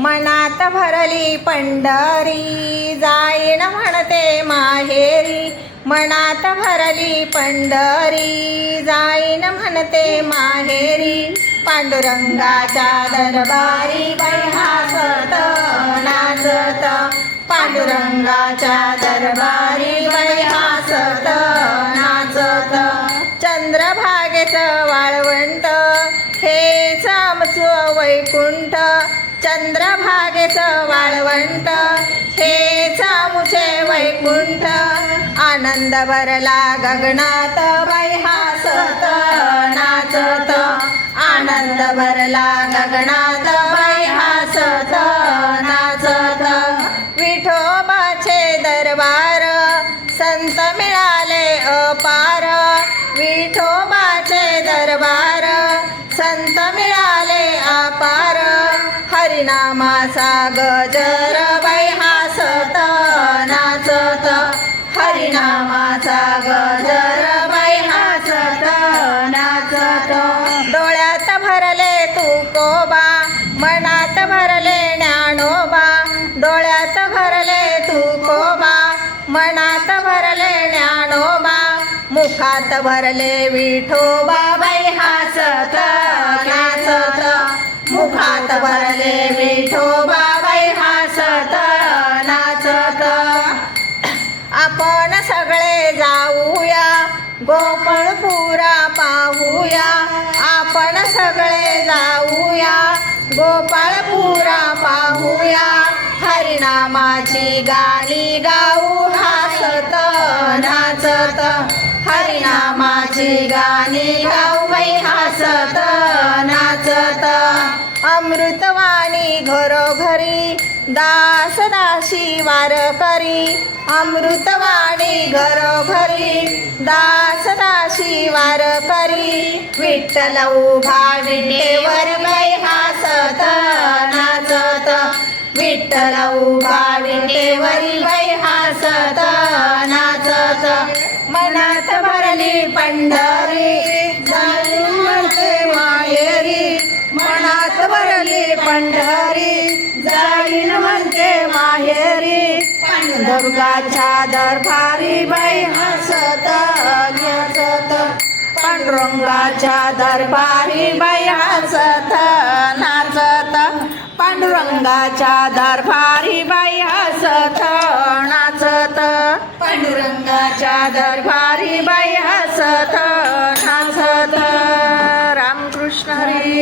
मनात भरली पंढरी जाईन म्हणते माहेरी, मनात भरली पंढरी जाईन म्हणते माहेरी, पांडुरंगाच्या दरबारी बाई हसत नाचत, पांडुरंगाच्या दरबारी बाई हसत नाचत, चंद्रभागेचं वाळवंट हेच आमचं वैकुंठ, चंद्रभागेचं वाळवंट हेच आमचे वैकुंठ, आनंद भरला गगनात बाई हसत नाचत, आनंद भरला गगनात बाई हसत नाचत, विठोबाचे दरबार संत मिळाले अपार, विठोबाचे दरबार संत मिळाले अपार, हरिनामाचा गजर बाई हसत नाचत, हरिनामाचा गजर बाई हसत नाचत, डोळ्यात भरले तुकोबा मनात भरले ज्ञानोबा, डोळ्यात भरले तुकोबा मनात भरले ज्ञानोबा, मुखात भरले विठोबा बाई हसत नाचत, मुखात भरले विठोबा बाई हसत नाचत, आपण सगळे जाऊया गोपाळपुरा पाहूया, आपण सगळे जाऊया गोपाळपुरा पाहूया, हरिनामाची गाणी गाऊ हसत नाचत, हरिनामाची गाणी गाऊ बाई हसत नाचत, अमृतवाणी घरोघरी दास दासी वारकरी, अमृतवाणी घरोघरी दास दासी वारकरी, विठ्ठल उभा विटेवर बाई हसत नाचत, विठ्ठल उभा विटेवरी बाई हसत नाचत, मनात भरली पंढरी जाईन म्हणते माहेरी, मनात भरली पंढरी जाईन म्हणते माहेरी, पांडुरंगाच्या दरबारी बाई हसत नाचत, पांडुरंगाच्या दरबारी बाई हसत नाचत, पांडुरंगाच्या दरबारी बाई हसत नाचत, पांडुरंगाच्या दरबारी बाई हसत